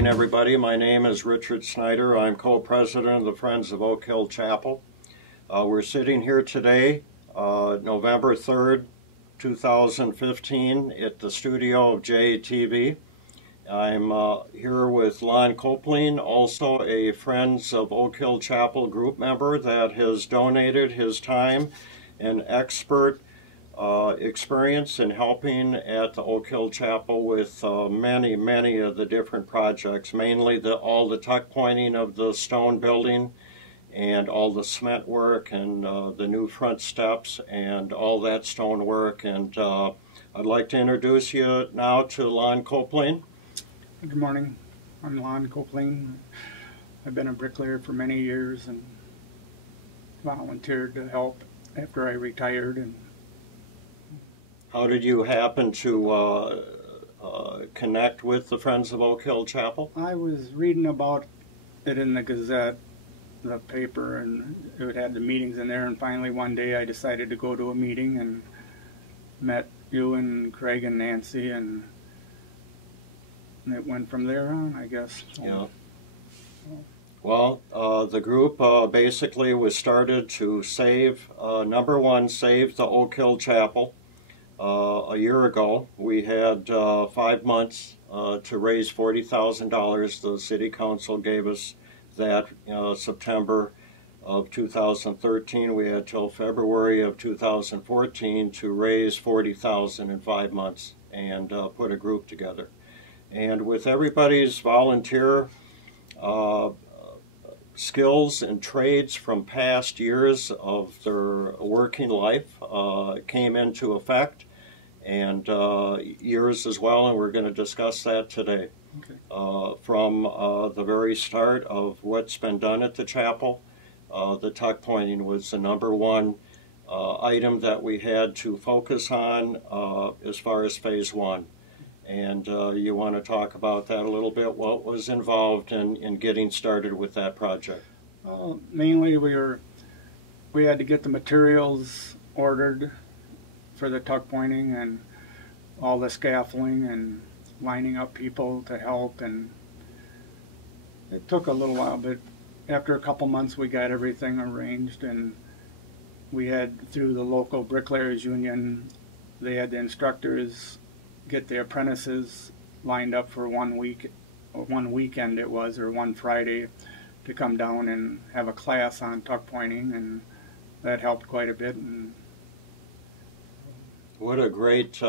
morning, everybody. My name is Richard Snyder. I'm co-president of the Friends of Oak Hill Chapel. We're sitting here today, November 3rd, 2015, at the studio of JATV. I'm here with Lon Copeland, also a Friends of Oak Hill Chapel group member that has donated his time and expert experience in helping at the Oak Hill Chapel with many of the different projects, mainly all the tuck pointing of the stone building and all the cement work and the new front steps and all that stone work. And I'd like to introduce you now to Lon Copeland. Good morning. I'm Lon Copeland. I've been a bricklayer for many years and volunteered to help after I retired. And how did you happen to connect with the Friends of Oak Hill Chapel? I was reading about it in the Gazette, the paper, and it had the meetings in there, and finally one day I decided to go to a meeting and met you and Craig and Nancy, and it went from there on, I guess. Yeah. Well, the group basically was started to save, number one, save the Oak Hill Chapel. A year ago, we had 5 months to raise $40,000. The City Council gave us that September of 2013. We had till February of 2014 to raise $40,000 in 5 months and put a group together. And with everybody's volunteer skills and trades from past years of their working life came into effect, and years as well, and we're going to discuss that today. Okay. From the very start of what's been done at the chapel, the tuck pointing was the number one item that we had to focus on as far as phase one. And you want to talk about that a little bit? What was involved in getting started with that project? Mainly we had to get the materials ordered for the tuck pointing and all the scaffolding and lining up people to help, and it took a little while, but after a couple months we got everything arranged, and we had, through the local bricklayers union, they had the instructors get the apprentices lined up for 1 week, or one weekend it was, or one Friday, to come down and have a class on tuck pointing, and that helped quite a bit. And what a great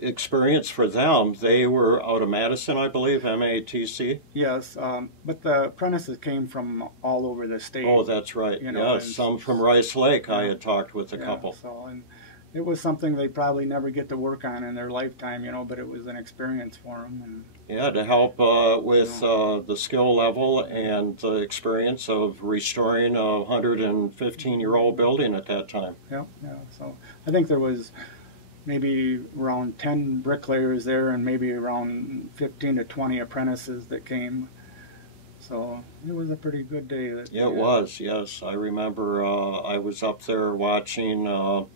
experience for them. They were out of Madison, I believe, MATC? Yes, but the apprentices came from all over the state. Oh, that's right. You know, yes, some from Rice Lake. Yeah. I had talked with a couple. So, and it was something they probably never get to work on in their lifetime, you know, but it was an experience for them. And yeah, to help with the skill level and the experience of restoring a 115-year-old building at that time. Yeah. So I think there was maybe around 10 bricklayers there and maybe around 15 to 20 apprentices that came. So it was a pretty good day. Yeah, it was, yes. I remember I was up there watching.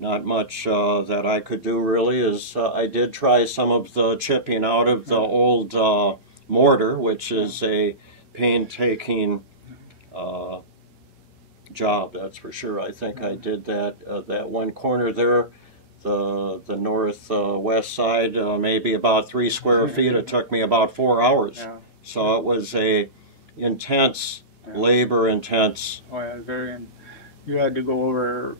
Not much that I could do really is I did try some of the chipping out of the old mortar, which is a painstaking job, that's for sure. I think I did that that one corner there, the northwest side, maybe about 3 square feet. It took me about 4 hours. Yeah. So it was a intense, labor intense. Oh yeah, very. You had to go over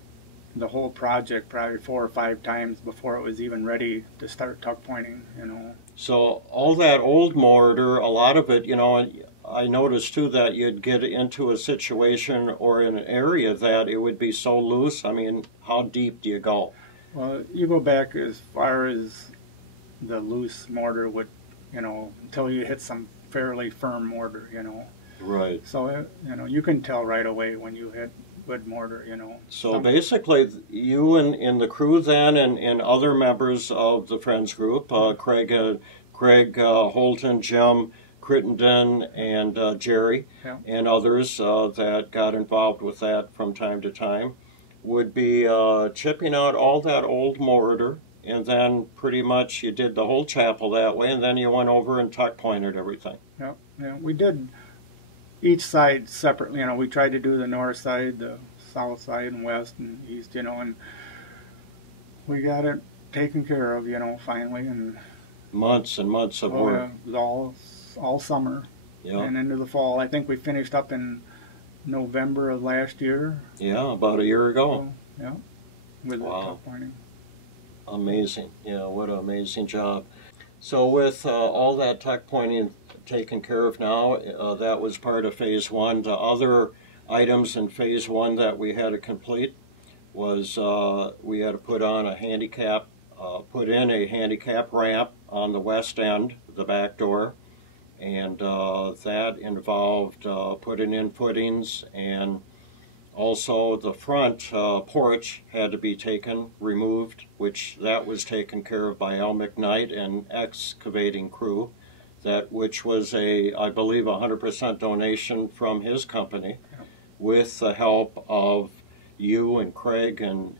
the whole project probably 4 or 5 times before it was even ready to start tuck pointing, you know. So all that old mortar, a lot of it, you know, I noticed too that you'd get into a situation or in an area that it would be so loose. I mean, how deep do you go? Well, you go back as far as the loose mortar would, you know, until you hit some fairly firm mortar, you know. Right. So, you know, you can tell right away when you hit good mortar, you know. So basically, you and the crew then, and other members of the Friends group, Craig Holton, Jim Crittenden, and Jerry, and others that got involved with that from time to time, would be chipping out all that old mortar and then pretty much you did the whole chapel that way, and then you went over and tuck pointed everything. Yep. Yeah, we did each side separately. You know, we tried to do the north side, the south side, and west and east. You know, and we got it taken care of. You know, finally, and months and months of work. Yeah, it was all summer, yeah, and into the fall. I think we finished up in November of last year. Yeah, about a year ago. So, yeah, with the tuck pointing. Amazing. Yeah, what an amazing job. So with all that tuck pointing taken care of now, that was part of phase one. The other items in phase one that we had to complete was we had to put in a handicap ramp on the west end, the back door, and that involved putting in footings, and also the front porch had to be removed, which that was taken care of by Al McKnight and excavating crew, which was I believe 100% donation from his company, with the help of you and Craig and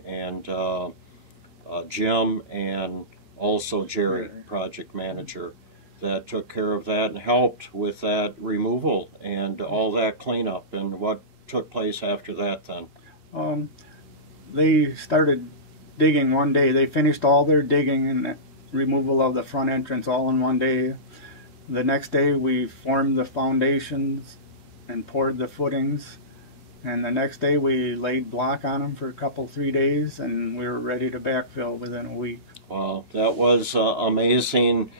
Jim and also Jerry, project manager, that took care of that and helped with that removal and all that cleanup. And what took place after that then? They started digging one day. They finished all their digging and removal of the front entrance all in one day. The next day we formed the foundations and poured the footings. And the next day we laid block on them for 3 days, and we were ready to backfill within a week. Wow, that was amazing,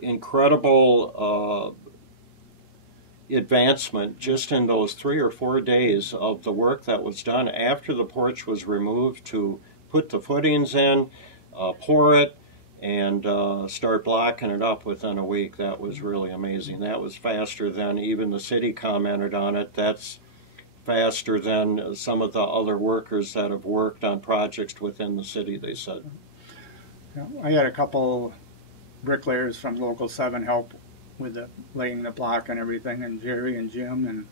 incredible advancement just in those 3 or 4 days of the work that was done after the porch was removed to put the footings in, pour it, and start blocking it up within a week. That was really amazing. That was faster than even the city commented on it. That's faster than some of the other workers that have worked on projects within the city, they said. Yeah, I had a couple bricklayers from Local 7 help with laying the block and everything, and Jerry and Jim and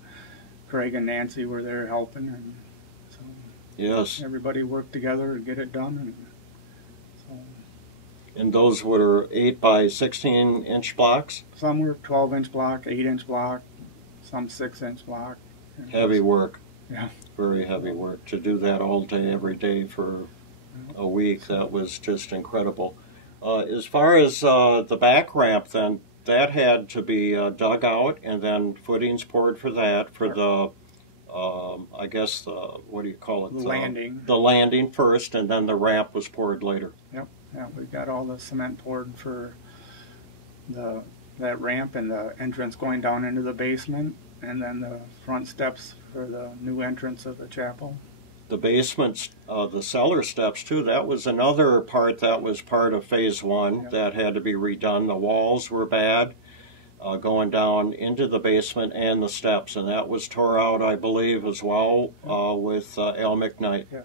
Craig and Nancy were there helping, and so yes, everybody worked together to get it done. And and those were 8 by 16 inch blocks? Some were 12-inch block, 8-inch block, some 6-inch block. Heavy work. Yeah. Very heavy work. To do that all day, every day for a week, that was just incredible. As far as the back ramp, then, that had to be dug out and then footings poured for that, for the, I guess, what do you call it? The landing. The landing first, and then the ramp was poured later. Yep. Yeah, we got all the cement poured for that ramp and the entrance going down into the basement, and then the front steps for the new entrance of the chapel. The basement, the cellar steps too, that was another part that was part of phase one. Yep. That had to be redone. The walls were bad going down into the basement and the steps, and that was tore out, I believe, as well, with Al McKnight. Yes.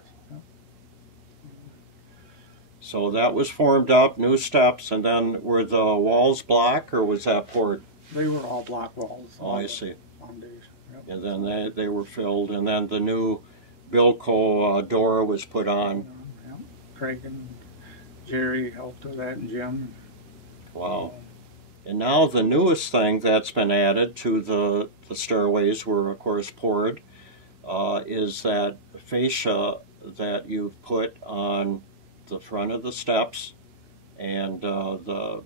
So that was formed up, new steps, and then were the walls block, or was that poured? They were all block walls. Oh, I see. Foundation. Yep. And then they were filled, and then the new Bilco door was put on. Yep. Craig and Jerry helped with that, and Jim. Wow. And now the newest thing that's been added to the stairways were, of course, poured, is that fascia that you've put on the front of the steps and the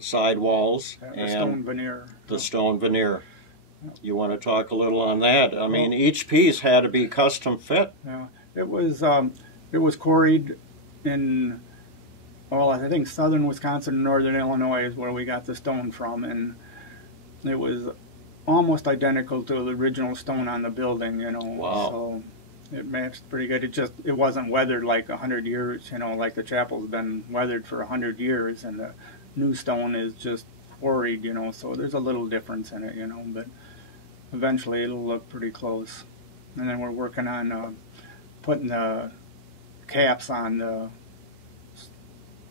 side walls, the and stone veneer. The stone veneer. You want to talk a little on that? I mean, each piece had to be custom fit. Yeah, it was quarried in, well, I think southern Wisconsin and northern Illinois is where we got the stone from, and it was almost identical to the original stone on the building, you know. Wow. So it matched pretty good. It wasn't weathered like 100 years, you know, like the chapel's been weathered for 100 years, and the new stone is just quarried, you know, so there's a little difference in it, you know, but eventually it'll look pretty close. And then we're working on putting the caps on the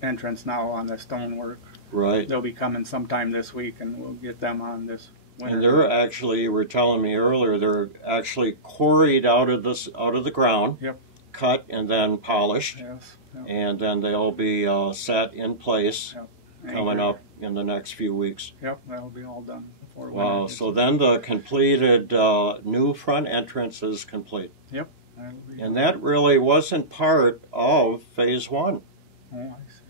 entrance now on the stonework. Right. They'll be coming sometime this week, and we'll get them on this winter. And they're actually, you were telling me earlier, they're actually quarried out of the ground. Yep. cut and then polished, Yes. Yep. and then they'll be set in place Yep. coming up in the next few weeks. Yep, that'll be all done before Wow, winter so gets then the completed new front entrance is complete. here. Yep, that'll be And that really wasn't part of phase one. Oh, I see.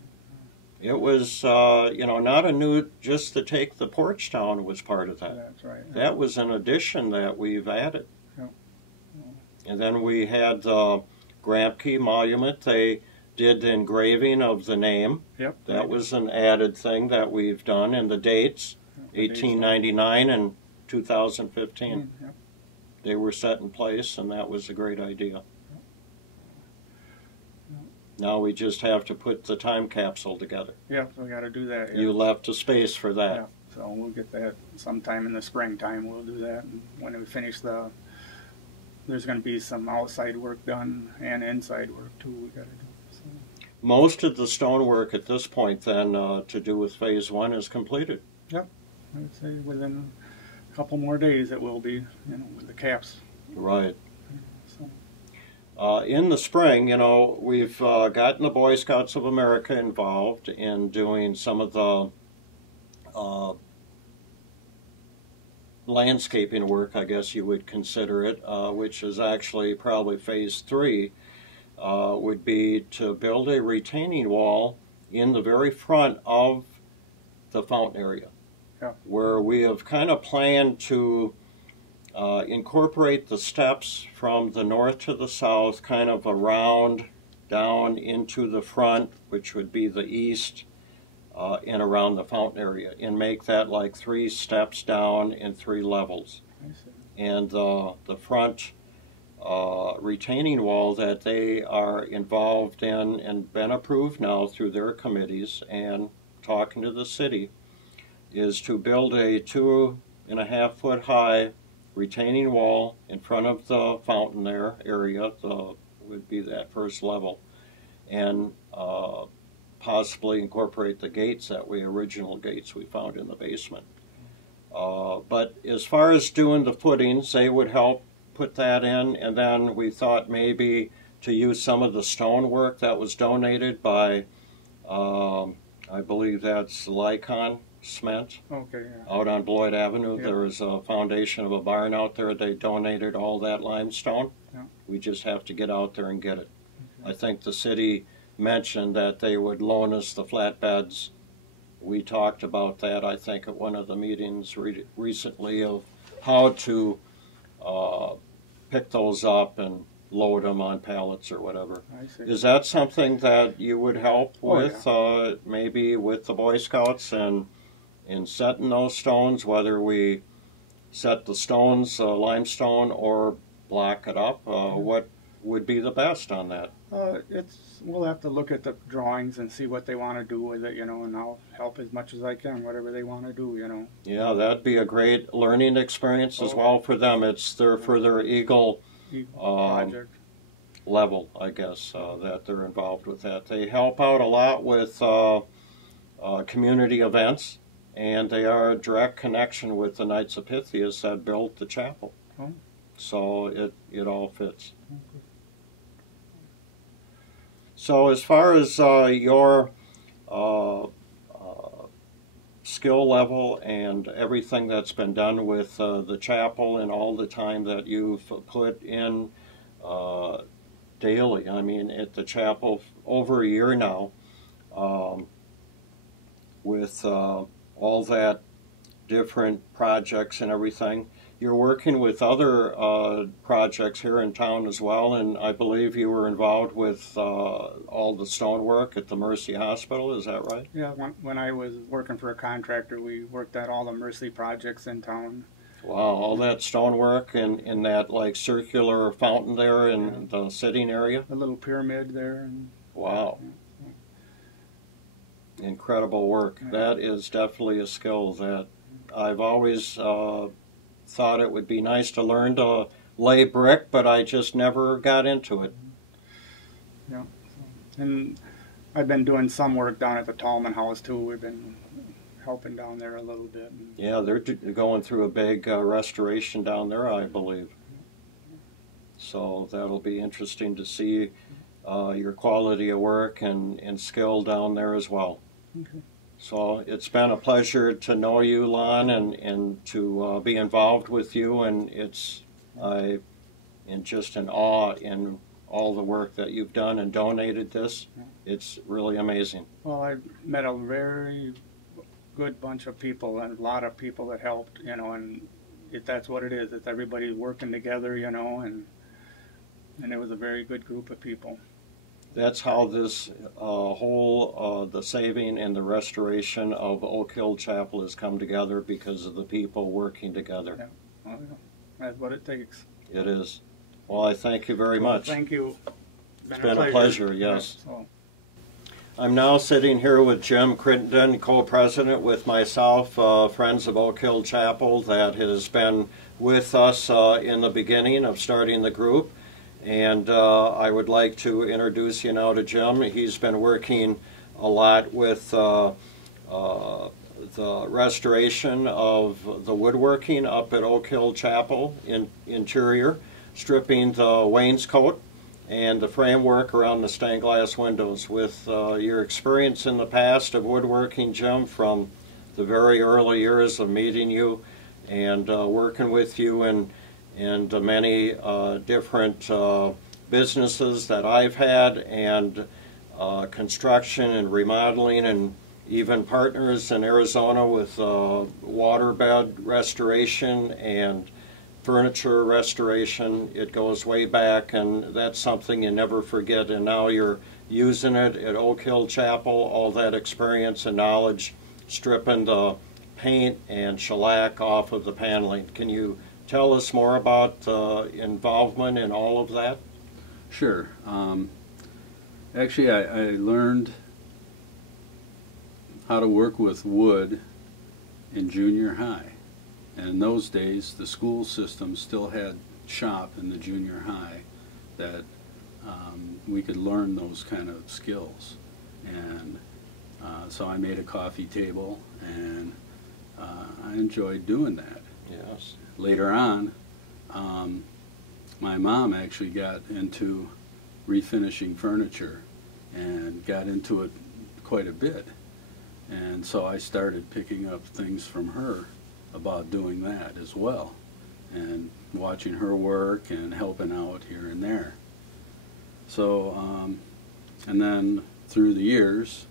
It was, not a new, just to take the porch down was part of that. That's right. That was an addition that we've added. Yep. And then we had the Gramke monument. They did the engraving of the name. Yep. That was an added thing that we've done, and the dates, Yep, the dates. 1899 and 2015. Yep. They were set in place, and that was a great idea. Now we just have to put the time capsule together. Yep, we got to do that. You left a space for that. Yeah, so we'll get that sometime in the springtime. We'll do that, and when we finish there's going to be some outside work done and inside work too. We got to do. So. Most of the stonework at this point, then, to do with phase one is completed. Yep, I would say within a couple more days it will be, with the caps. Right. So. In the spring, we've gotten the Boy Scouts of America involved in doing some of the landscaping work, I guess you would consider it, which is actually probably phase three, would be to build a retaining wall in the very front of the fountain area, where we have kind of planned to incorporate the steps from the north to the south, kind of around down into the front, which would be the east, and around the fountain area, and make that like 3 steps down and 3 levels. And the front retaining wall that they are involved in and been approved now through their committees and talking to the city is to build a 2.5 foot high retaining wall in front of the fountain there area, would be that first level, and possibly incorporate the gates, original gates we found in the basement. But as far as doing the footings, they would help put that in, and then we thought maybe to use some of the stonework that was donated by, I believe that's Lycon Cement. Okay, yeah. Out on Bloyd Avenue. Yep. There is a foundation of a barn out there. They donated all that limestone. Yep. We just have to get out there and get it. Okay. I think the city mentioned that they would loan us the flatbeds. We talked about that, I think, at one of the meetings recently of how to pick those up and load them on pallets or whatever. I see. Is that something that you would help with, yeah. maybe with the Boy Scouts and in setting those stones, whether we set the stones limestone or block it up? What would be the best on that? We'll have to look at the drawings and see what they want to do with it, and I'll help as much as I can, whatever they want to do, Yeah, that'd be a great learning experience as well for them. It's for their Eagle project level, I guess, that they're involved with that. They help out a lot with community events, and they are a direct connection with the Knights of Pythias that built the chapel. Oh. So it all fits. Okay. So as far as your skill level and everything that's been done with the chapel and all the time that you've put in daily, I mean, at the chapel over a year now, with all that different projects and everything. You're working with other projects here in town as well, and I believe you were involved with all the stonework at the Mercy Hospital, is that right? Yeah, when I was working for a contractor, we worked at all the Mercy projects in town. Wow, all that stonework and in that like circular fountain there in the sitting area? A little pyramid there. And, wow. Incredible work. That is definitely a skill that I've always thought it would be nice to learn to lay brick, but I just never got into it. Yeah, and I've been doing some work down at the Tallman House too. We've been helping down there a little bit. Yeah, they're going through a big restoration down there, I believe. So that'll be interesting to see your quality of work and skill down there as well. Okay. So it's been a pleasure to know you, Lon, and to be involved with you, and I am just in awe in all the work that you've done and donated this. It's really amazing. Well, I met a very good bunch of people and a lot of people that helped, you know, and that's what it is. It's everybody working together, you know, and it was a very good group of people. That's how this whole the saving and the restoration of Oak Hill Chapel has come together, because of the people working together. Yeah. Well, yeah. That's what it takes. It is. Well, I thank you very much. Thank you. It's been a pleasure, yes. Yeah, so. I'm now sitting here with Jim Crittenden, co-president with myself, Friends of Oak Hill Chapel, that has been with us in the beginning of starting the group. And I would like to introduce you now to Jim. He's been working a lot with the restoration of the woodworking up at Oak Hill Chapel interior, stripping the wainscot and the framework around the stained glass windows. With your experience in the past of woodworking, Jim, from the very early years of meeting you and working with you and many different businesses that I've had, and construction and remodeling, and even partners in Arizona with waterbed restoration and furniture restoration. It goes way back, and that's something you never forget. And now you're using it at Oak Hill Chapel, all that experience and knowledge, stripping the paint and shellac off of the paneling. Can you tell us more about involvement in all of that? Sure. Actually, I learned how to work with wood in junior high. And in those days, the school system still had shop in the junior high that we could learn those kind of skills. And so I made a coffee table, and I enjoyed doing that. Yes. Later on, my mom actually got into refinishing furniture and got into it quite a bit. And so I started picking up things from her about doing that as well, and watching her work and helping out here and there. So, and then through the years,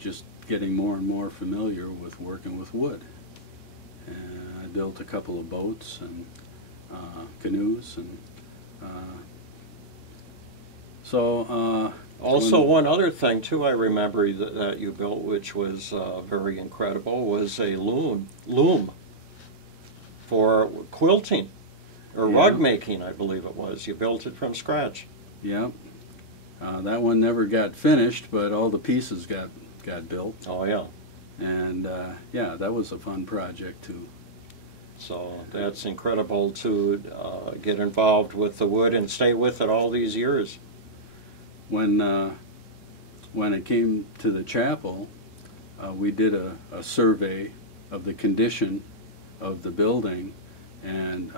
just getting more and more familiar with working with wood. And I built a couple of boats and canoes, and also, one other thing too I remember that you built, which was very incredible, was a loom for quilting or rug making, I believe it was. You built it from scratch. Yeah. That one never got finished, but all the pieces got built. Oh yeah. And yeah, that was a fun project too. So that's incredible to get involved with the wood and stay with it all these years. When it came to the chapel, we did a survey of the condition of the building, and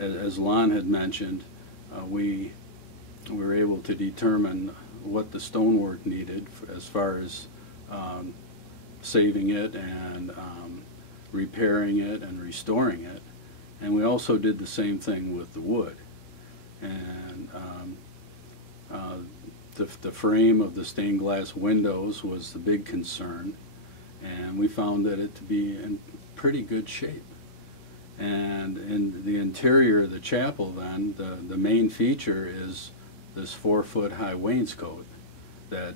as Lon had mentioned, we were able to determine what the stonework needed as far as saving it and repairing it and restoring it. And we also did the same thing with the wood. And the frame of the stained glass windows was the big concern, and we found that it to be in pretty good shape. And in the interior of the chapel then, the main feature is this 4-foot high wainscot that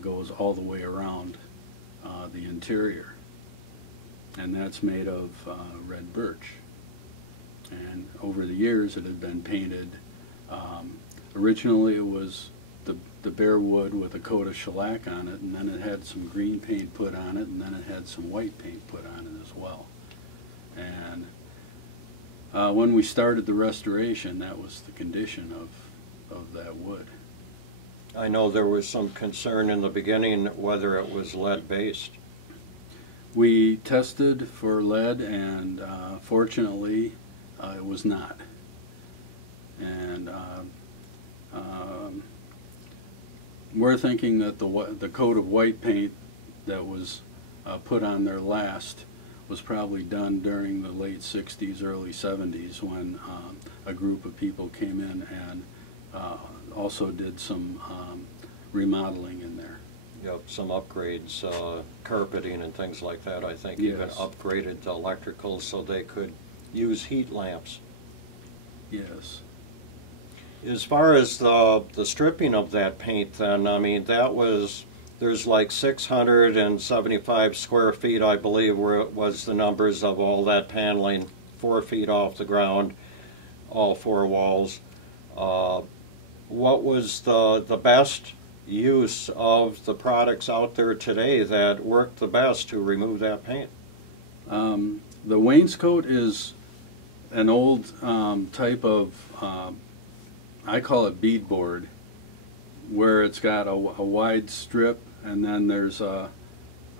goes all the way around the interior. And that's made of red birch. And over the years it had been painted. Originally it was the bare wood with a coat of shellac on it, and then it had some green paint put on it, and then it had some white paint put on it as well. And when we started the restoration, that was the condition of that wood. I know there was some concern in the beginning whether it was lead-based. We tested for lead, and fortunately it was not. And we're thinking that the coat of white paint that was put on there last was probably done during the late 60s, early 70s, when a group of people came in and also did some remodeling in there. Yep, some upgrades, carpeting and things like that. I think Yes. even upgraded the electrical so they could use heat lamps. Yes. As far as the stripping of that paint, then, I mean, that was, there's like 675 square feet, I believe, where it was the numbers of all that paneling, 4 feet off the ground, all four walls. What was the best use of the products out there today that worked the best to remove that paint? The wainscot is an old type of, I call it beadboard, where it's got a wide strip and then there's a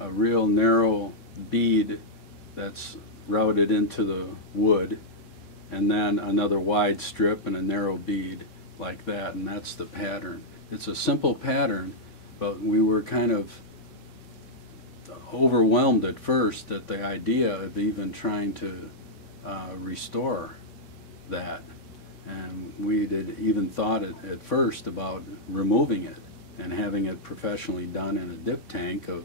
real narrow bead that's routed into the wood, and then another wide strip and a narrow bead like that, and that's the pattern. It's a simple pattern, but we were kind of overwhelmed at first at the idea of even trying to restore that. And we had even thought at first about removing it and having it professionally done in a dip tank of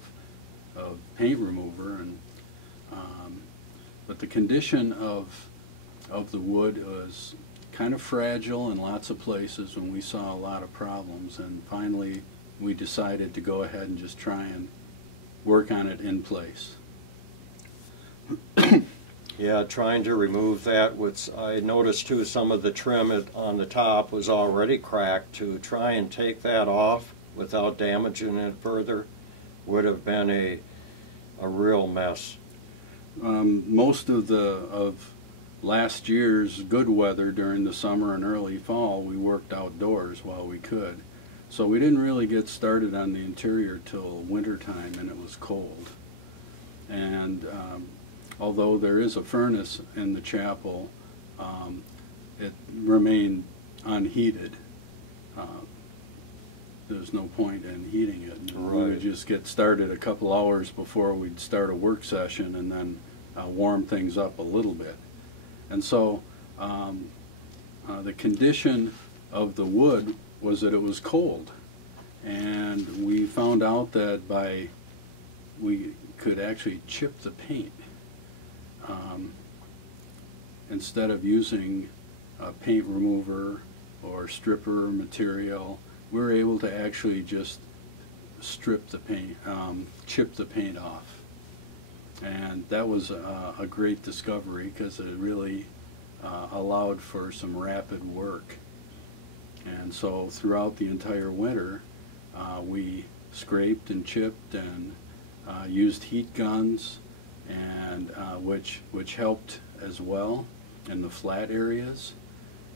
paint remover. And but the condition of the wood was kind of fragile in lots of places, and we saw a lot of problems. And finally, we decided to go ahead and just try and work on it in place. Yeah, trying to remove that. I noticed too, some of the trim on the top was already cracked. To try and take that off without damaging it further would have been a real mess. Most of last year's good weather during the summer and early fall, we worked outdoors while we could. So we didn't really get started on the interior till winter time, and it was cold. And although there is a furnace in the chapel, it remained unheated. There's no point in heating it. Right. We would just get started a couple hours before we'd start a work session and then warm things up a little bit. And so the condition of the wood was that it was cold. And we found out that we could actually chip the paint. Instead of using a paint remover or stripper material, we were able to actually just strip the paint, chip the paint off. And that was a great discovery, because it really allowed for some rapid work. And so throughout the entire winter, we scraped and chipped and used heat guns, and which helped as well in the flat areas.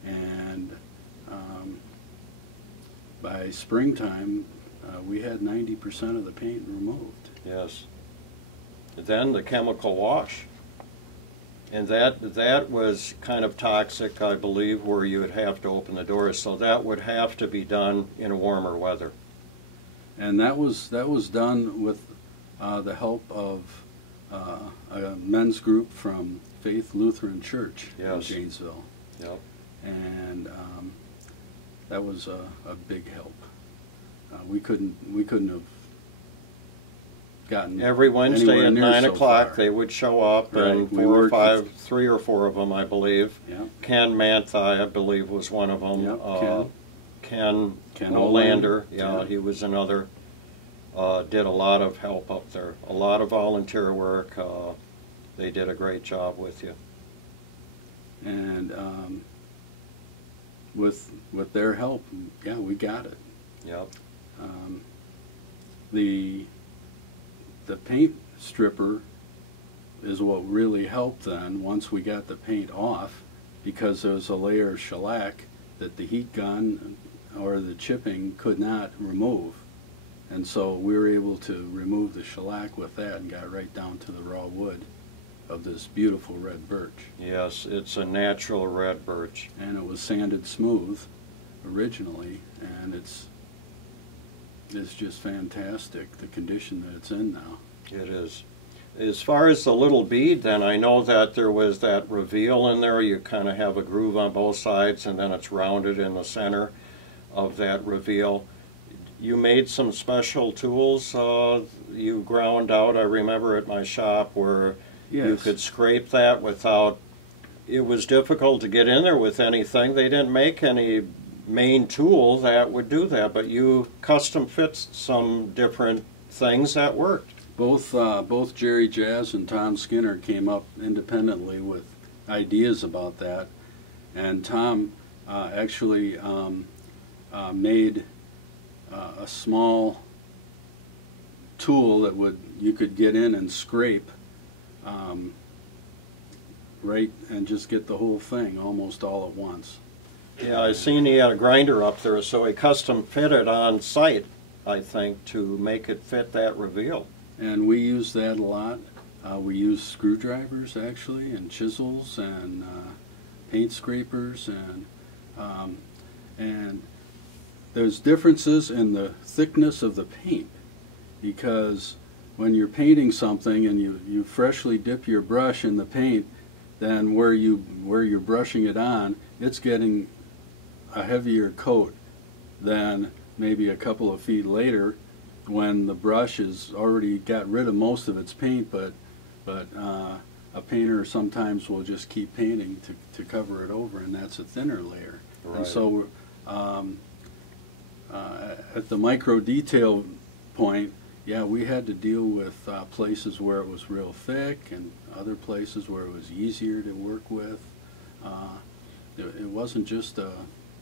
And by springtime, we had 90% of the paint removed. Yes. Then the chemical wash. And that was kind of toxic, I believe, where you would have to open the doors. So that would have to be done in warmer weather. And that was done with the help of a men's group from Faith Lutheran Church. Yes. In Janesville. Yep. And that was a big help. We couldn't have gotten Every Wednesday anywhere at near 9 so o'clock far. they would show up, Right. and We worked with- 3 or 4 of them, I believe. Yeah. Ken Manthai, I believe, was one of them. Yep, Ken Ken Olander, Yeah. he was another. Did a lot of help up there, a lot of volunteer work. They did a great job with you. And with their help, yeah, we got it. Yep. The paint stripper is what really helped then, once we got the paint off, because there was a layer of shellac that the heat gun or the chipping could not remove. And so we were able to remove the shellac with that and got right down to the raw wood of this beautiful red birch. Yes, it's a natural red birch. And it was sanded smooth originally, and it's just fantastic, the condition that it's in now. It is. As far as the little bead, then, I know that there was that reveal in there. You kind of have a groove on both sides, and then it's rounded in the center of that reveal. You made some special tools you ground out, I remember, at my shop, where Yes. you could scrape that without... It was difficult to get in there with anything. They didn't make any main tool that would do that, but you custom fit some different things that worked. Both Jerry Jazz and Tom Skinner came up independently with ideas about that, and Tom actually made a small tool that you could get in and scrape right, and just get the whole thing almost all at once. Yeah, I seen he had a grinder up there, so he custom fitted on site, I think, to make it fit that reveal. And we use that a lot. We use screwdrivers, actually, and chisels, and paint scrapers, and there's differences in the thickness of the paint, because when you're painting something and you freshly dip your brush in the paint, then where you're brushing it on, it's getting a heavier coat than maybe a couple of feet later, when the brush has already got rid of most of its paint, but a painter sometimes will just keep painting to cover it over, and that's a thinner layer. Right. And so at the micro detail point, yeah, we had to deal with places where it was real thick and other places where it was easier to work with. It wasn't just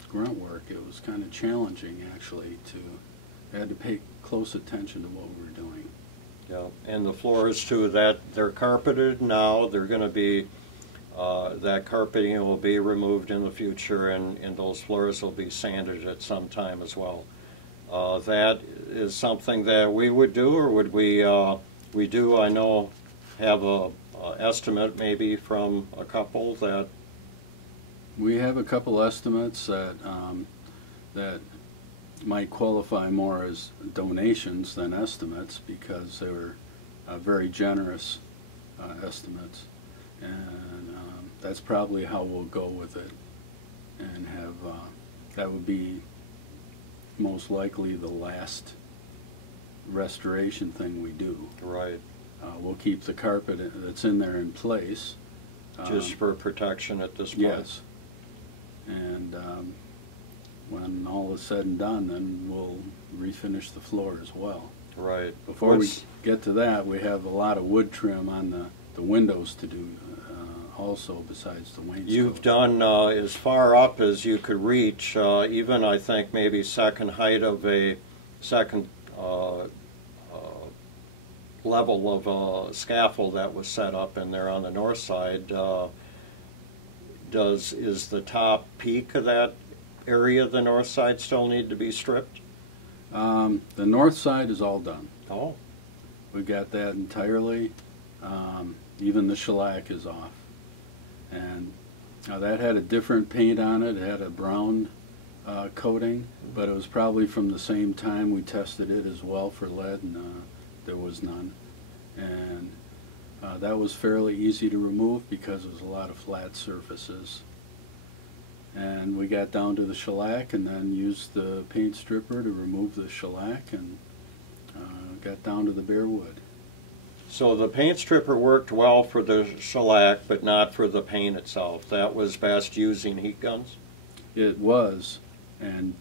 grunt work, it was kind of challenging, actually. I had to pay close attention to what we were doing. Yeah, and the floors too, that they're carpeted now. They're going to be, that carpeting will be removed in the future, and those floors will be sanded at some time as well. That is something that we would do, or would we do, I know, have a estimate maybe from a couple that... We have a couple estimates that might qualify more as donations than estimates, because they were very generous estimates, and that's probably how we'll go with it, and have that would be most likely the last restoration thing we do. Right. We'll keep the carpet that's in there in place. Just for protection at this point? Yes. And when all is said and done, then we'll refinish the floor as well. Right. Before we get to that, we have a lot of wood trim on the windows to do also, besides the wainscot. You've done as far up as you could reach, even I think maybe second height of a second level of a scaffold that was set up in there on the north side. Is the top peak of that area, the north side, still need to be stripped? The north side is all done. Oh. We got that entirely. Even the shellac is off. And that had a different paint on it. It had a brown coating, but it was probably from the same time we tested it as well for lead, and there was none. And that was fairly easy to remove because it was a lot of flat surfaces. And we got down to the shellac, and then used the paint stripper to remove the shellac, and got down to the bare wood. So the paint stripper worked well for the shellac, but not for the paint itself. That was best using heat guns? It was, and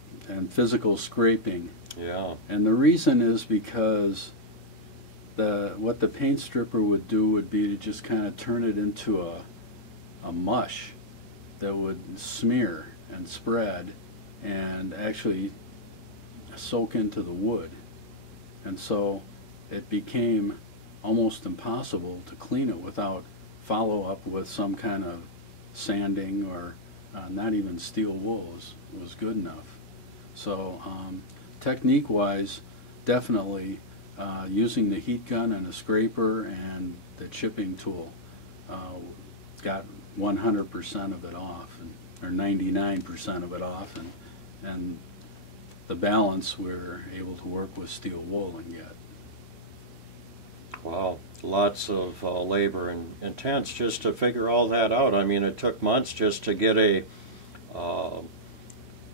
physical scraping. Yeah. And the reason is because what the paint stripper would do would be to just kind of turn it into a mush that would smear and spread and actually soak into the wood. And so it became almost impossible to clean it without follow-up with some kind of sanding, or not even steel wool was good enough. So technique-wise, definitely using the heat gun and a scraper and the chipping tool got 100% of it off, or 99% of it off, and the balance we're able to work with steel wool and get. Wow, lots of labor and intense just to figure all that out. I mean, it took months just to get a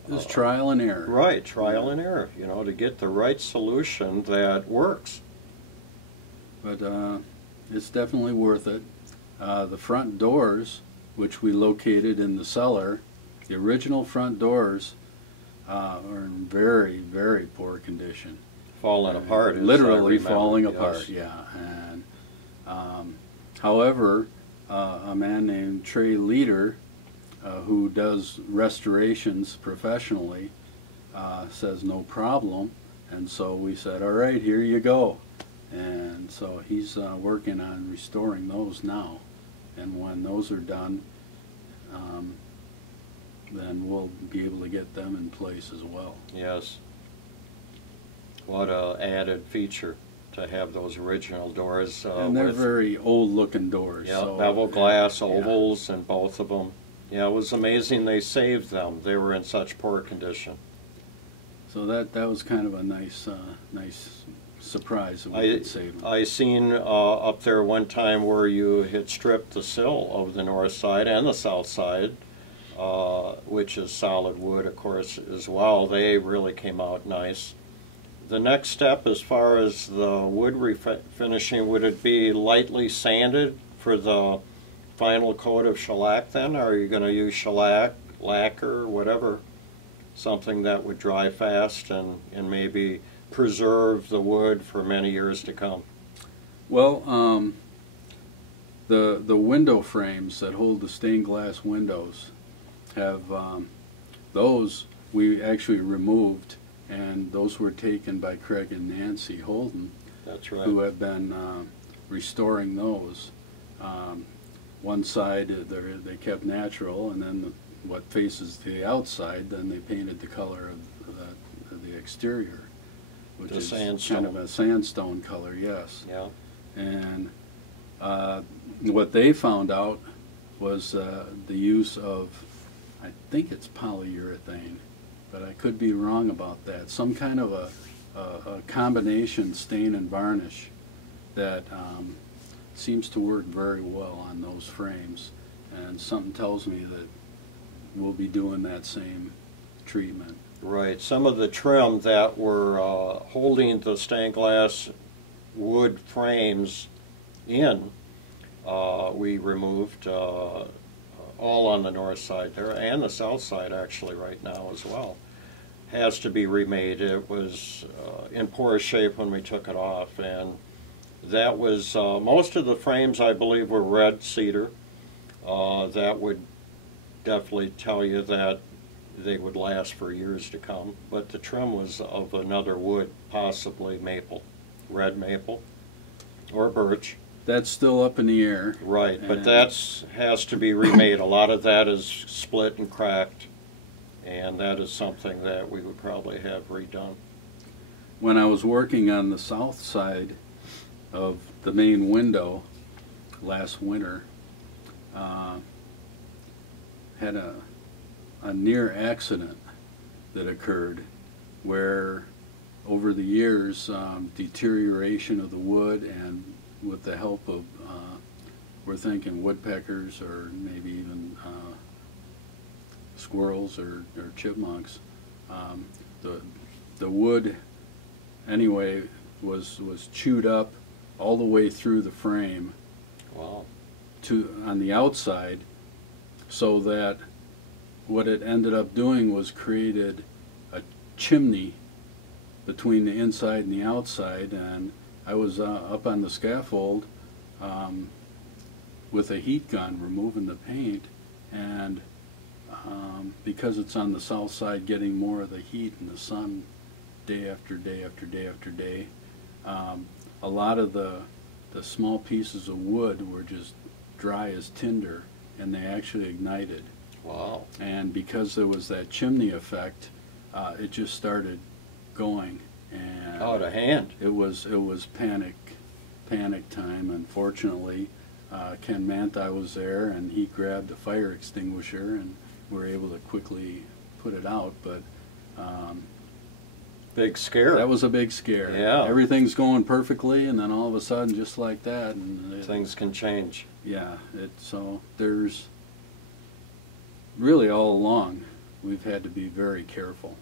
It was trial and error. right, trial and error, you know, to get the right solution that works. But it's definitely worth it. The front doors, which we located in the cellar, the original front doors are in very, very poor condition. Falling apart. Literally falling yes. apart, yeah. And however, a man named Trey Leader, who does restorations professionally, says no problem. And so we said, all right, here you go. And so he's working on restoring those now. And when those are done, then we'll be able to get them in place as well. Yes. What a added feature to have those original doors. And they're with, very old-looking doors. yeah, so, bevel glass yeah. ovals in both of them. Yeah, it was amazing they saved them. They were in such poor condition. So that was kind of a nice surprise that we could save them. I seen up there one time where you had stripped the sill of the north side and the south side, which is solid wood, of course, as well. They really came out nice. The next step, as far as the wood refinishing, would it be lightly sanded for the final coat of shellac then? Or are you going to use shellac, lacquer, whatever, something that would dry fast and maybe preserve the wood for many years to come? Well, the window frames that hold the stained glass windows have those we actually removed, and those were taken by Craig and Nancy Holden. That's right. Who have been restoring those. One side they kept natural, and then what faces the outside, then they painted the color of the exterior, which The is sandstone. kind of a sandstone color, yes. Yeah. And what they found out was the use of, I think it's polyurethane, but I could be wrong about that, some kind of a combination stain and varnish that seems to work very well on those frames, and something tells me that we'll be doing that same treatment. Right. Some of the trim that were holding the stained glass wood frames in, we removed all on the north side there, and the south side actually right now as well. Has to be remade. It was in poor shape when we took it off, and that was most of the frames, I believe, were red cedar. That would definitely tell you that they would last for years to come. But the trim was of another wood, possibly maple, red maple, or birch. That's still up in the air. Right, but that has to be remade. A lot of that is split and cracked, and that is something that we would probably have redone. When I was working on the south side of the main window last winter, had a near accident that occurred where over the years deterioration of the wood, and with the help of we're thinking woodpeckers or maybe even squirrels or chipmunks, the wood anyway was chewed up all the way through the frame. Wow. On the outside, so that what it ended up doing was created a chimney between the inside and the outside. And I was up on the scaffold with a heat gun removing the paint, and because it's on the south side, getting more of the heat and the sun day after day after day after day, a lot of the small pieces of wood were just dry as tinder, and they actually ignited. Wow. And because there was that chimney effect, it just started going, and out of hand. It was panic time. Unfortunately, Ken Manta was there, and he grabbed a fire extinguisher, and we were able to quickly put it out. But big scare. that was a big scare. Yeah. Everything's going perfectly, and then all of a sudden, just like that, and Things can change. yeah. So there's really all along we've had to be very careful,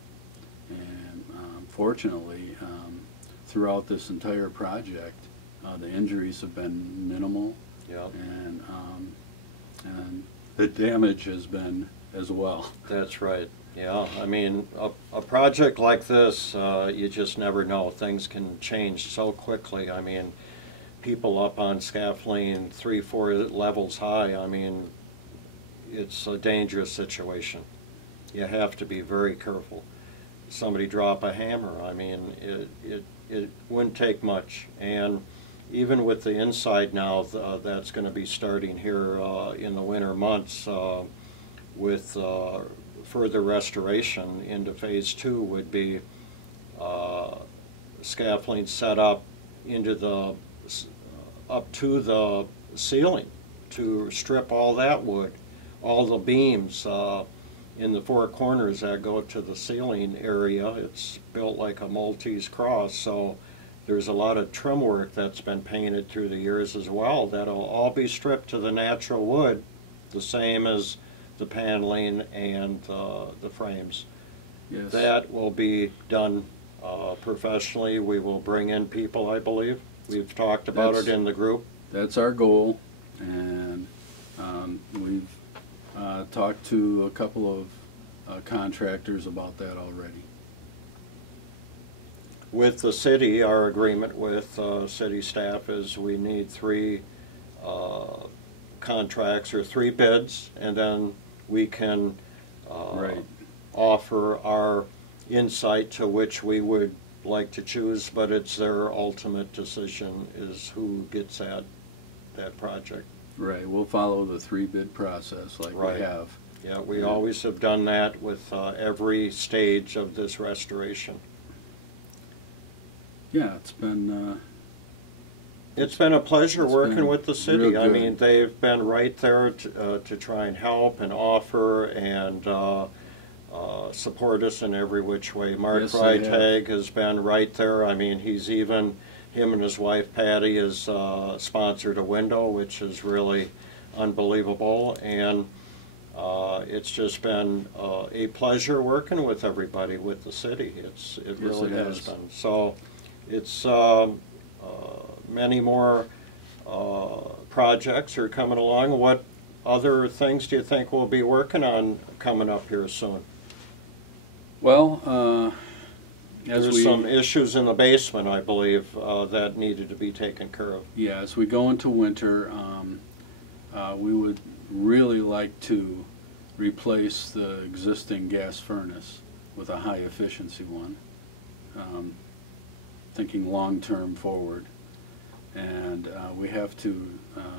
and fortunately, throughout this entire project, the injuries have been minimal. Yeah, And the damage has been as well. that's right. Yeah, I mean, a project like this, you just never know. Things can change so quickly. I mean, people up on scaffolding 3-4 levels high, I mean, it's a dangerous situation. You have to be very careful. Somebody drop a hammer, I mean, it wouldn't take much. And even with the inside now, that's going to be starting here in the winter months with further restoration into phase 2 would be scaffolding set up into the up to the ceiling to strip all that wood, all the beams in the 4 corners that go to the ceiling area. It's built like a Maltese cross, so there's a lot of trim work that's been painted through the years as well that'll all be stripped to the natural wood, the same as the paneling and the frames. Yes. That will be done professionally. We will bring in people, I believe. We've talked about it in the group. That's our goal, and we've talked to a couple of contractors about that already. With the city, our agreement with city staff is we need 3 contracts or 3 bids, and then we can Right. offer our insight to which we would like to choose, but it's their ultimate decision is who gets that project. Right. We'll follow the 3-bid process like Right. we have. Yeah, we always have done that with every stage of this restoration. Yeah, it's been It's been a pleasure It's working been with the city. real I good. mean, they've been right there to try and help and offer and support us in every which way. Mark Yes, they have. Freitag has been right there. I mean, him and his wife Patty has sponsored a window, which is really unbelievable. And it's just been a pleasure working with everybody, with the city. It really has been. So it's many more projects are coming along. What other things do you think we'll be working on coming up here soon? well, as There's we some issues in the basement, I believe, that needed to be taken care of. yeah, as we go into winter, we would really like to replace the existing gas furnace with a high efficiency one, thinking long term forward. And we have to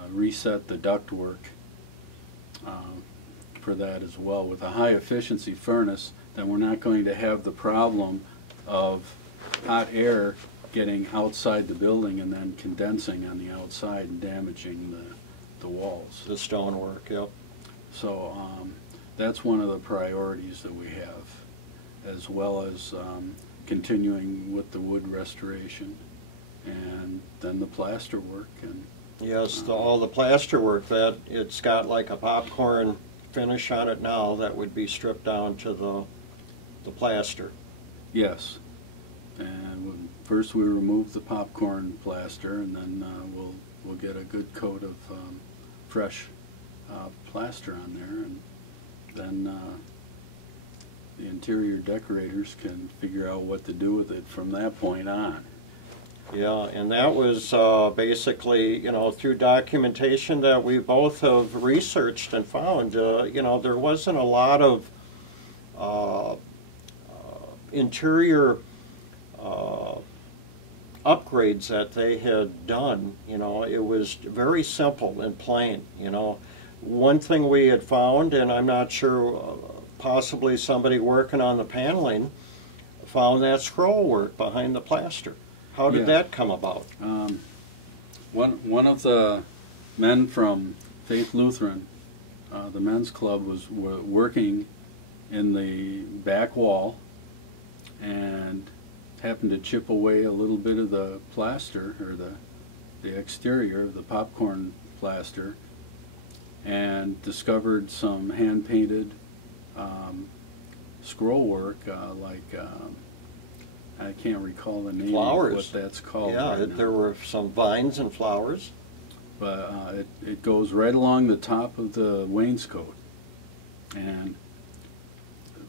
reset the ductwork for that as well. With a high efficiency furnace, then we're not going to have the problem of hot air getting outside the building and then condensing on the outside and damaging the walls. The stonework, yep. So that's one of the priorities that we have, as well as continuing with the wood restoration and then the plaster work. And Yes, all the plaster work, that it's got like a popcorn finish on it now that would be stripped down to the plaster. yes, and first we remove the popcorn plaster, and then we'll get a good coat of fresh plaster on there, and then the interior decorators can figure out what to do with it from that point on. Yeah, and that was basically, through documentation that we both have researched and found, there wasn't a lot of interior upgrades that they had done. It was very simple and plain. One thing we had found, and I'm not sure, possibly somebody working on the paneling found that scroll work behind the plaster. How did that come about? One of the men from Faith Lutheran, the men's club, were working in the back wall and happened to chip away a little bit of the plaster, or the exterior of the popcorn plaster, and discovered some hand-painted scroll work, I can't recall the name Flowers. of what that's called. Yeah, right now. there were some vines and flowers. But it goes right along the top of the wainscot. And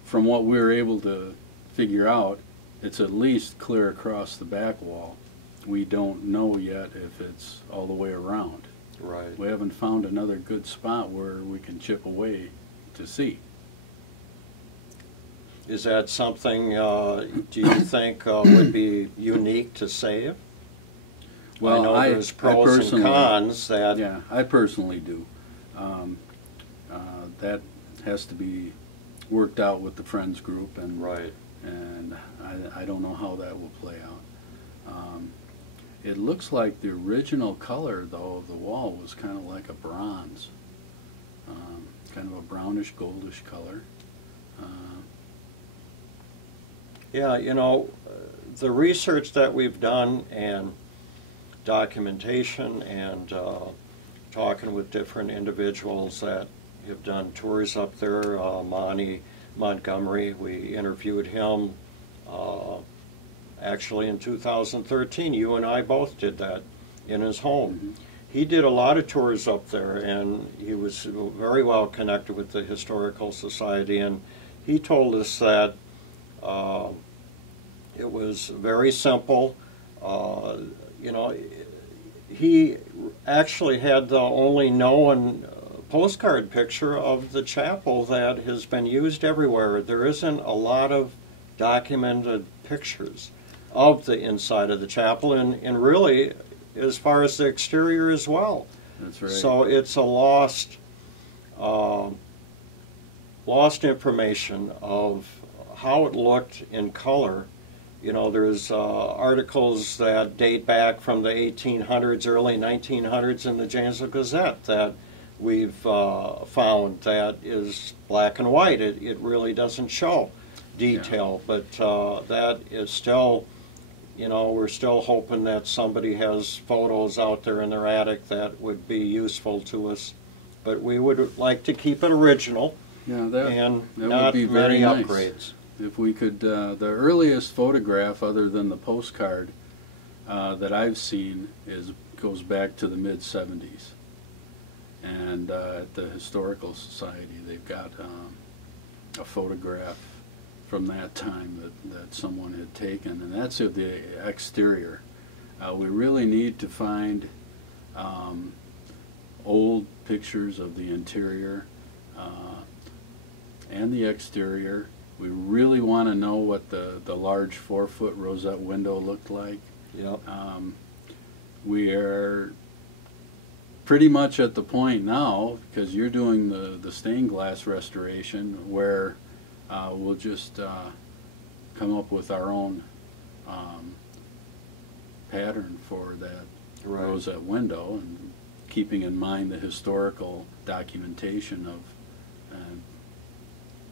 from what we were able to figure out, it's at least clear across the back wall. We don't know yet if it's all the way around. Right. We haven't found another good spot where we can chip away to see. Is that something, do you think, would be unique to save? Well, I know there's pros and cons that... Yeah, I personally do. That has to be worked out with the Friends group, and Right. and I don't know how that will play out. It looks like the original color, though, of the wall was kind of like a bronze, kind of a brownish, goldish color. Yeah, you know, the research that we've done and documentation and talking with different individuals that have done tours up there, Monty Montgomery, we interviewed him actually in 2013. You and I both did that in his home. Mm-hmm. He did a lot of tours up there, and he was very well connected with the Historical Society, and he told us that it was very simple. You know, he actually had the only known postcard picture of the chapel that has been used everywhere. There isn't a lot of documented pictures of the inside of the chapel, and really as far as the exterior as well. That's right. So it's a lost information of how it looked in color. You know, there's articles that date back from the 1800s, early 1900s in the Janesville Gazette that we've found that is black and white. It really doesn't show detail, but that is still, you know, we're still hoping that somebody has photos out there in their attic that would be useful to us. But we would like to keep it original, Yeah, that and would not be very many nice. upgrades. If we could, the earliest photograph other than the postcard that I've seen goes back to the mid-70s. And at the Historical Society, they've got a photograph from that time that someone had taken, and that's of the exterior. We really need to find old pictures of the interior and the exterior. We really want to know what the large 4-foot rosette window looked like. Yep. We are pretty much at the point now, because you're doing the stained glass restoration, where we'll just come up with our own pattern for that Right. rosette window, and keeping in mind the historical documentation of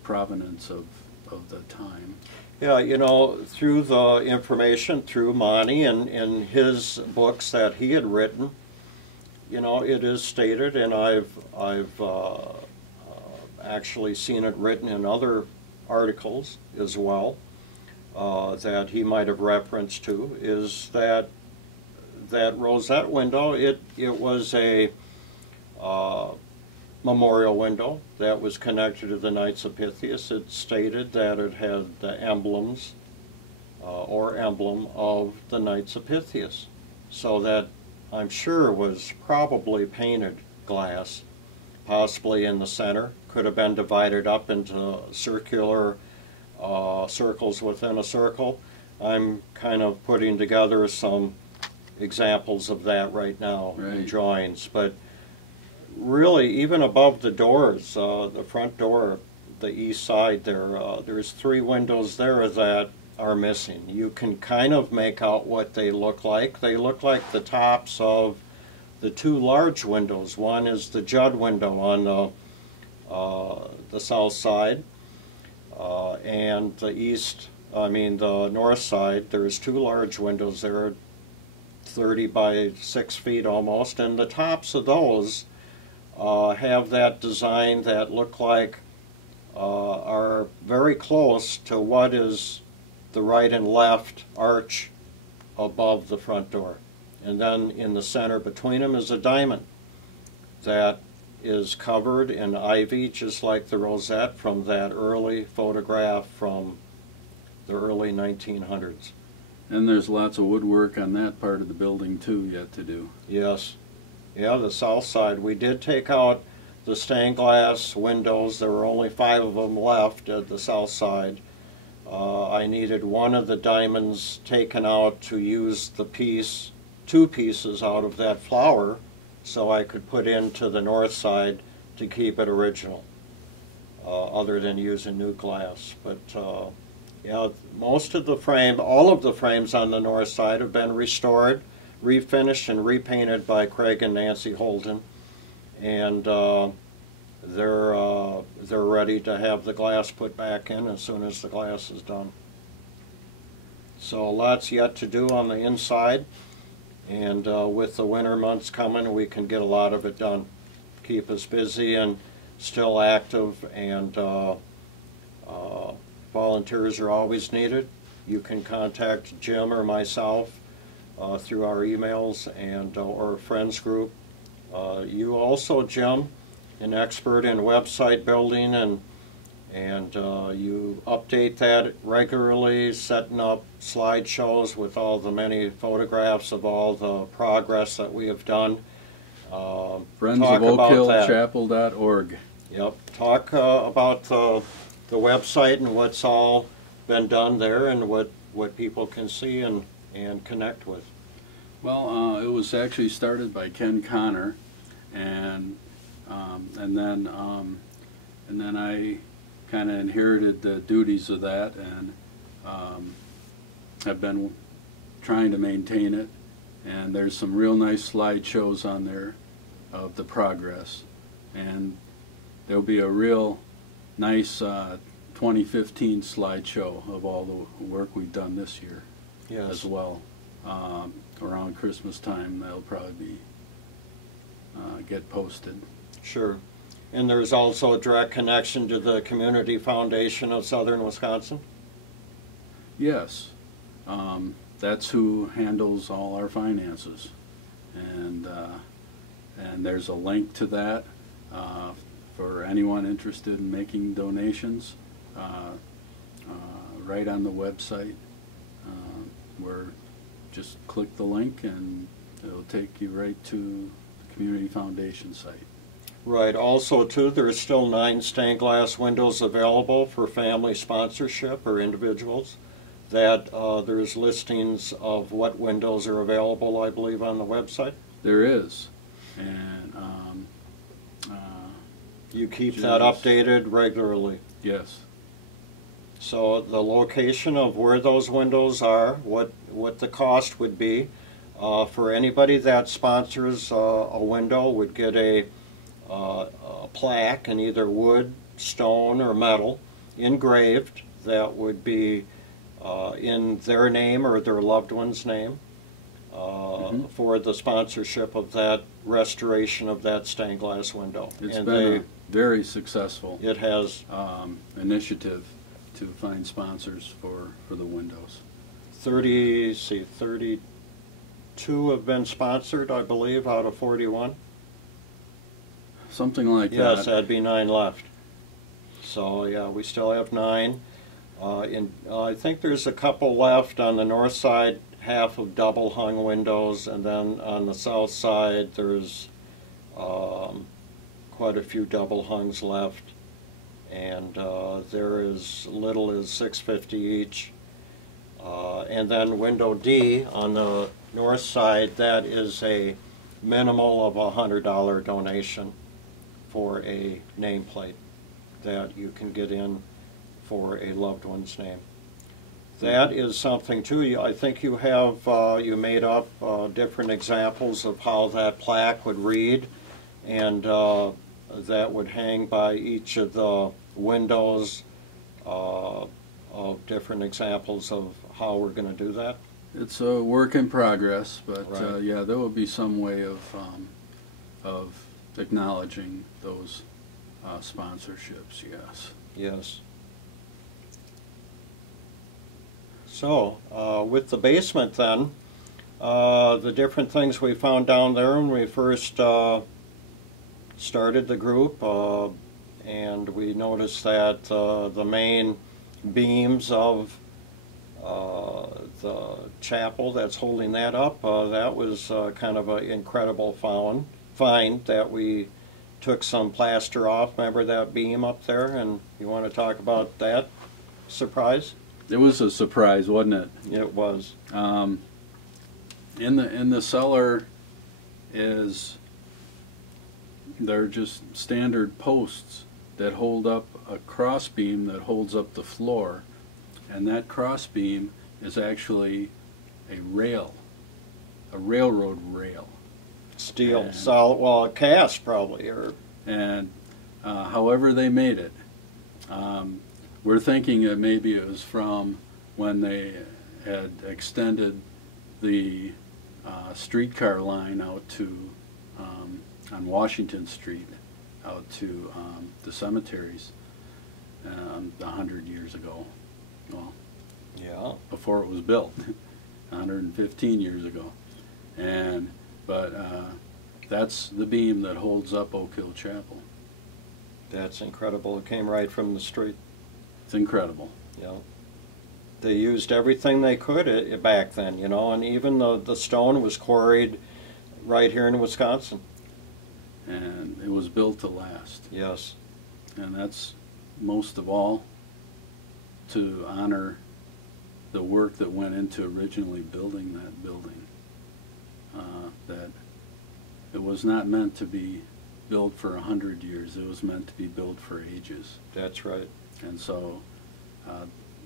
provenance of the time. Yeah, you know, through the information, through Monty and his books that he had written, you know, it is stated, and I've actually seen it written in other articles as well, that he might have referenced to, is that rosette window, it was a memorial window that was connected to the Knights of Pythias. It stated that it had the emblems or emblem of the Knights of Pythias. So that, I'm sure, was probably painted glass, possibly in the center. Could have been divided up into circular circles within a circle. I'm kind of putting together some examples of that right now in Right. drawings, but really, even above the doors, the front door, the east side there, there's 3 windows there that are missing. You can kind of make out what they look like. They look like the tops of the two large windows. One is the Judd window on the south side, and the north side. There's two large windows there, 30 by 6 feet almost, and the tops of those have that design that look like are very close to what is the right and left arch above the front door. And then in the center between them is a diamond that is covered in ivy, just like the rosette from that early photograph from the early 1900s. And there's lots of woodwork on that part of the building too yet to do. Yes. Yeah, the south side. We did take out the stained glass windows. There were only 5 of them left at the south side. I needed one of the diamonds taken out to use the two pieces out of that flower, so I could put into the north side to keep it original, other than using new glass. But yeah, most of the frame, all of the frames on the north side have been restored, refinished, and repainted by Craig and Nancy Holden, and they're ready to have the glass put back in as soon as the glass is done. So lots yet to do on the inside, and with the winter months coming, we can get a lot of it done. Keep us busy and still active, and volunteers are always needed. You can contact Jim or myself through our emails and or friends group. You also, Jim, an expert in website building, and you update that regularly, setting up slideshows with all the many photographs of all the progress that we have done. FriendsofOakHillChapel.org. Yep. Talk about the website and what's all been done there, and what people can see and connect with. Well, it was actually started by Ken Connor, and then I kind of inherited the duties of that, and have been trying to maintain it. And there's some real nice slideshows on there of the progress, and there'll be a real nice 2015 slideshow of all the work we've done this year. Yes. As well. Around Christmas time, that'll probably be get posted. Sure. And there's also a direct connection to the Community Foundation of Southern Wisconsin? Yes. That's who handles all our finances. And there's a link to that for anyone interested in making donations right on the website, where just click the link and it'll take you right to the Community Foundation site. Right. Also, too, there's still 9 stained glass windows available for family sponsorship or individuals. That there's listings of what windows are available, I believe, on the website. There is, and you keep that updated regularly. Yes. So the location of where those windows are, what the cost would be for anybody that sponsors a window would get a plaque in either wood, stone, or metal engraved that would be in their name or their loved one's name for the sponsorship of that restoration of that stained glass window. It's been a very successful it has initiative to find sponsors for the windows. 32 have been sponsored, I believe, out of 41. Something like that. Yes, that'd be 9 left. So yeah, we still have 9. I think there's a couple left on the north side, half of double hung windows, and then on the south side there's quite a few double hungs left, and there is little as $6.50 each. And then window D on the north side, that is a minimal of $100 donation for a nameplate that you can get in for a loved one's name. That is something too. I think you have you made up different examples of how that plaque would read, and that would hang by each of the windows of different examples of how we're going to do that. It's a work in progress, but Right. yeah, there will be some way of acknowledging those sponsorships. Yes. Yes. So, with the basement then, the different things we found down there when we first started the group, and we noticed that the main beams of the chapel that's holding that up, that was kind of an incredible find that we took some plaster off. Remember that beam up there? And you want to talk about that surprise? It was a surprise, wasn't it? It was. In the cellar they're just standard posts that hold up a cross beam that holds up the floor, and that cross beam is actually a rail, a railroad rail. Steel, And- solid, well, cast probably, or And however they made it, we're thinking that maybe it was from when they had extended the streetcar line out to on Washington Street out to the cemeteries 100 years ago. Well, yeah, before it was built, 115 years ago, but that's the beam that holds up Oak Hill Chapel. that's incredible. It came right from the street. It's incredible. Yeah, they used everything they could back then, you know, and even the stone was quarried right here in Wisconsin. And it was built to last. Yes, And that's most of all to honor the work that went into originally building that building. That it was not meant to be built for 100 years. It was meant to be built for ages. that's right. And so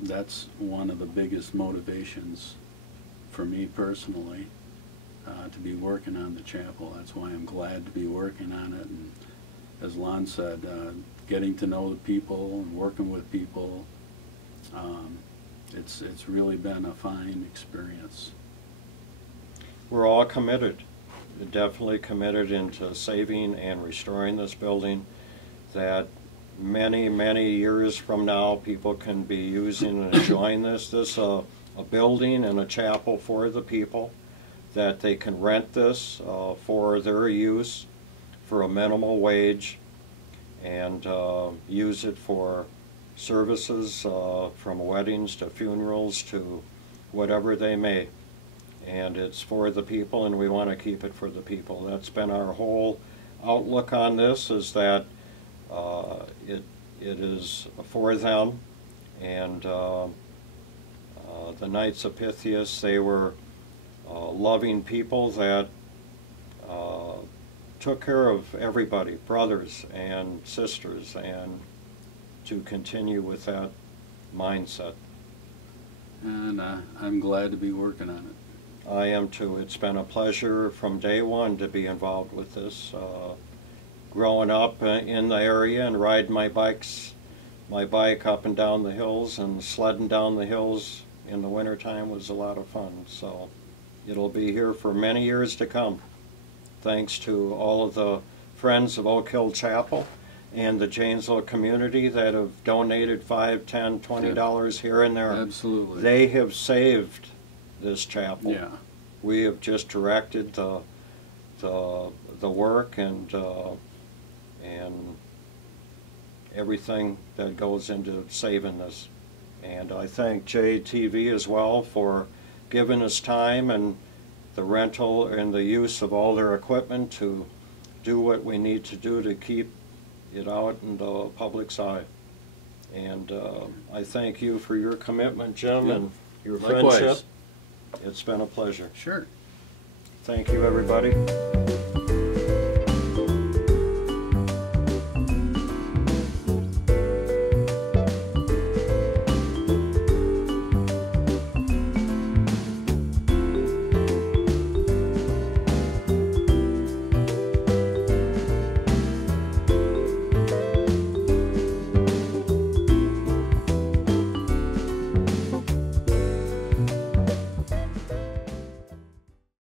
that's one of the biggest motivations for me personally, to be working on the chapel. That's why I'm glad to be working on it. And as Lon said, getting to know the people and working with people, it's really been a fine experience. We're all committed, definitely committed into saving and restoring this building, that many, many years from now people can be using and enjoying this. This a building and a chapel for the people, that they can rent this for their use for a minimal wage, and use it for services from weddings to funerals to whatever they may. And it's for the people, and we want to keep it for the people. That's been our whole outlook on this, is that it is for them. And the Knights of Pythias, they were loving people that took care of everybody, brothers and sisters, and to continue with that mindset. And I'm glad to be working on it. I am too. It's been a pleasure from day one to be involved with this. Growing up in the area and riding my bike up and down the hills, and sledding down the hills in the wintertime was a lot of fun. So it'll be here for many years to come. Thanks to all of the friends of Oak Hill Chapel and the Janesville community that have donated $5, $10, $20 here and there. Absolutely. They have saved this chapel. Yeah. We have just directed the work and everything that goes into saving this. And I thank JATV as well for giving us time and the rental and the use of all their equipment to do what we need to do to keep it out in the public's eye. And I thank you for your commitment, Jim, Yep. and your Likewise. friendship. It's been a pleasure. Sure. Thank you, everybody.